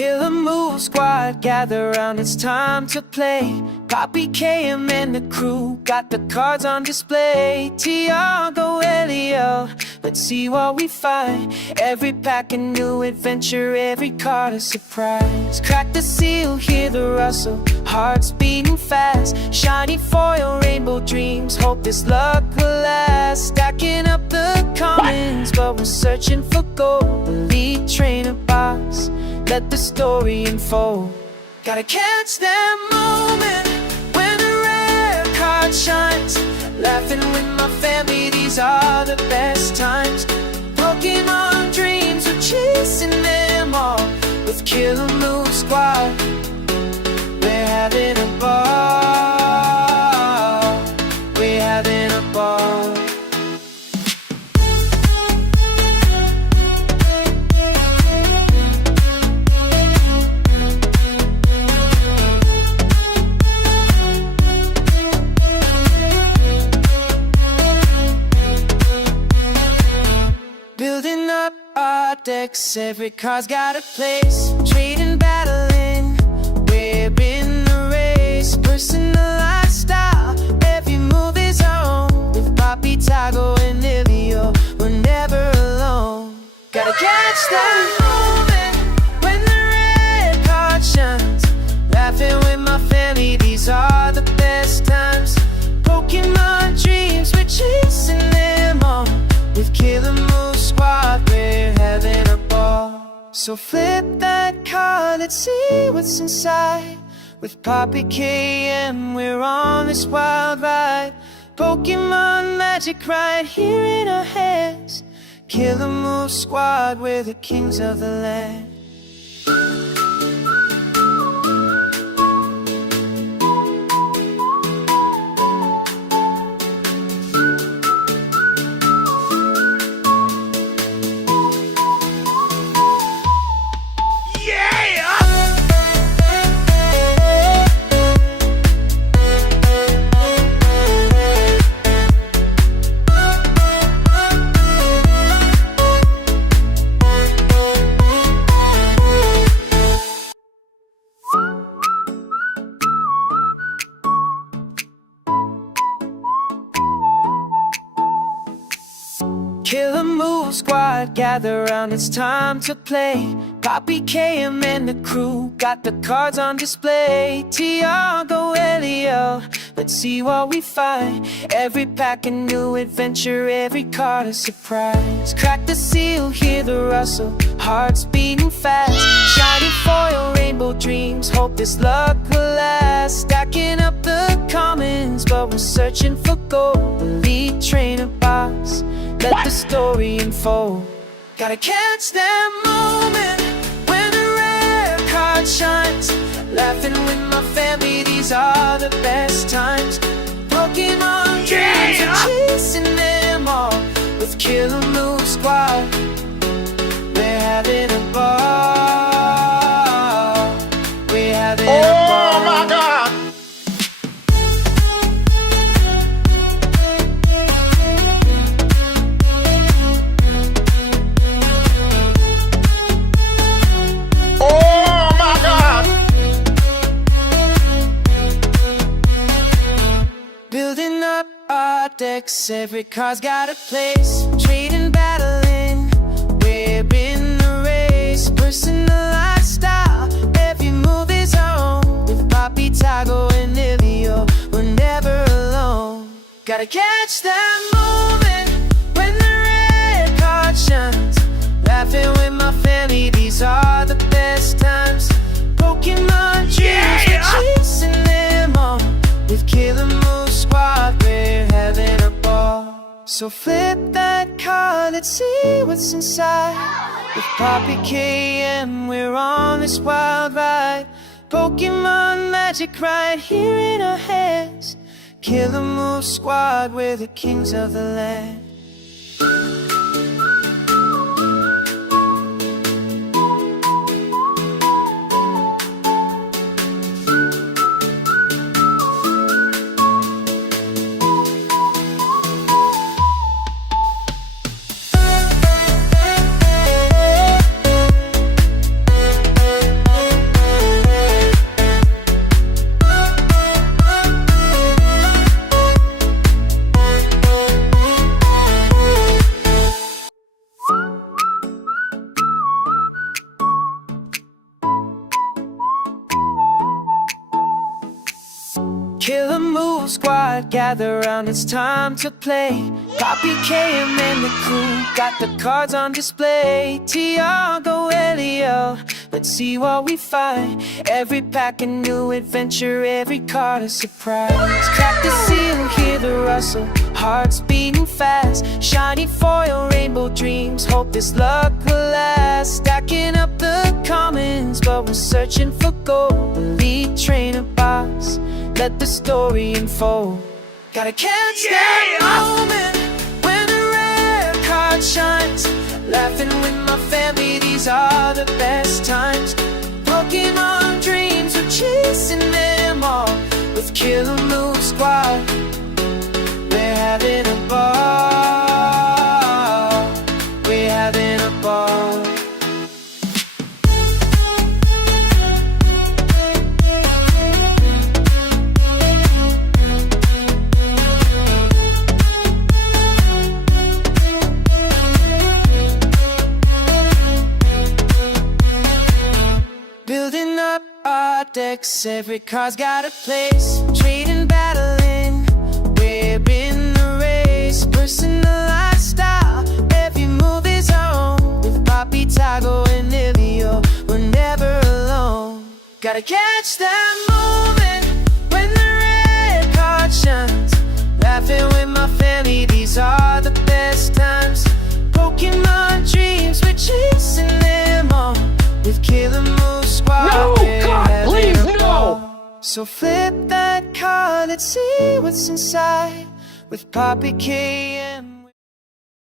Killer Move Squad, gather round, it's time to play. Poppy, KM and the crew got the cards on display. Tiago, Eliel, let's see what we find. Every pack a new adventure, every card a surprise. Crack the seal, hear the rustle, hearts beating fast. Shiny foil, rainbow dreams, hope this luck will last. Stacking up the commons, but we're searching for gold. Elite trainer box, let the story unfold. Gotta catch that moment when a rare card shines. Laughing with my family, these are the best times. Pokemon dreams, we're chasing them all. With Killer Move Squad, we're having a ball. We're having a ball. Building up our decks, every card's got a place. Trading, battling, we're in the race. Personalized style, every move is our own. With Poppy, Tiago and Eliel, we're never alone. Gotta catch that moment when the red card shines. Laughing with my family, these are the best times. Pokemon dreams, we're chasing them all. With Killer Move Squad, we're having a ball. So flip that card, let's see what's inside. With Poppy, KM, we're on this wild ride. Pokemon magic right here in our hands. Killer Move Squad, we're the kings of the land. Killer Move Squad, gather round, it's time to play. Poppy, KM and the crew got the cards on display. Tiago, Eliel, let's see what we find. Every pack a new adventure, every card a surprise. Crack the seal, hear the rustle, hearts beating fast. Shiny foil, rainbow dreams, hope this luck will last. Stacking up the commons, but we're searching for gold. Elite trainer box, let the story unfold. Gotta catch that moment when a rare card shines. Laughing with my family, these are the best times. Pokemon dreams, we're chasing them all. With Killer Move Squad, we're having a ball. We're having a ball. Oh my God! Building up our decks, every card's got a place. Trading, battling, we're in the race. Personalized style, every move is our own. With Poppy, Tiago and Eliel, we're never alone. Gotta catch that moment when the red card shines. Laughing with my family, these are the best times. Pokemon dreams, we're chasing them all. With Killer Move Squad, we're having a ball. So flip that card, let's see what's inside. With Poppy, KM, we're on this wild ride. Pokemon magic right here in our hands. Killer Move Squad, we're the kings of the land. squad, gather round, it's time to play. Poppy, KM, and the crew got the cards on display. Tiago, Eliel, let's see what we find. Every pack a new adventure, every card a surprise. Crack the seal, hear the rustle, hearts beating fast. Shiny foil, rainbow dreams, hope this luck will last. Stacking up the commons, but we're searching for gold. Elite trainer box, let the story unfold. Gotta catch that moment when the rare card shines. Laughing with my family, these are the best times. Pokemon dreams, we're chasing them all. With Killer Move Squad, we're having a ball. We're having a ball. Building up our decks, every card's got a place. Trading, battling, we're in the race. Personalized style, every move is our own. With Poppy, Tiago, and Eliel, we're never alone. Gotta catch that moment when the red card shines. Laughing with my family, these are the best times. Pokemon dreams, we're chasing them all. With Killer Move Squad, No, God, please, no! So flip that card, let's see what's inside. With Poppy, KM